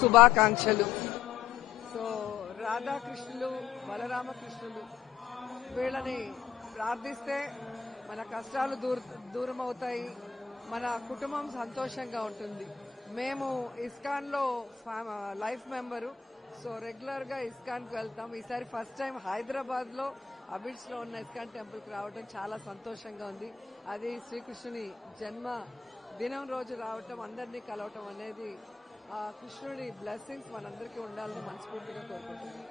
శుభాకాంక్షలు. సో రాధాకృష్ణులు, బలరామకృష్ణులు వీళ్ళని ప్రార్థిస్తే మన కష్టాలు దూరం అవుతాయి, మన కుటుంబం సంతోషంగా ఉంటుంది. మేము ఇస్కాన్ లో లైఫ్ మెంబరు, సో రెగ్యులర్ గా ఇస్కాన్ కు వెళ్తాం. ఈసారి ఫస్ట్ టైం హైదరాబాద్ లో అబిడ్స్ లో ఉన్న ఇస్కాన్ టెంపుల్ కి రావడం చాలా సంతోషంగా ఉంది. అది శ్రీకృష్ణుని జన్మ దినం రోజు రావటం, అందరినీ కలవటం అనేది ఆ కృష్ణుడి బ్లెస్సింగ్స్ మనందరికీ ఉండాలని మనస్ఫూర్తిగా కోరుకుంటున్నాం.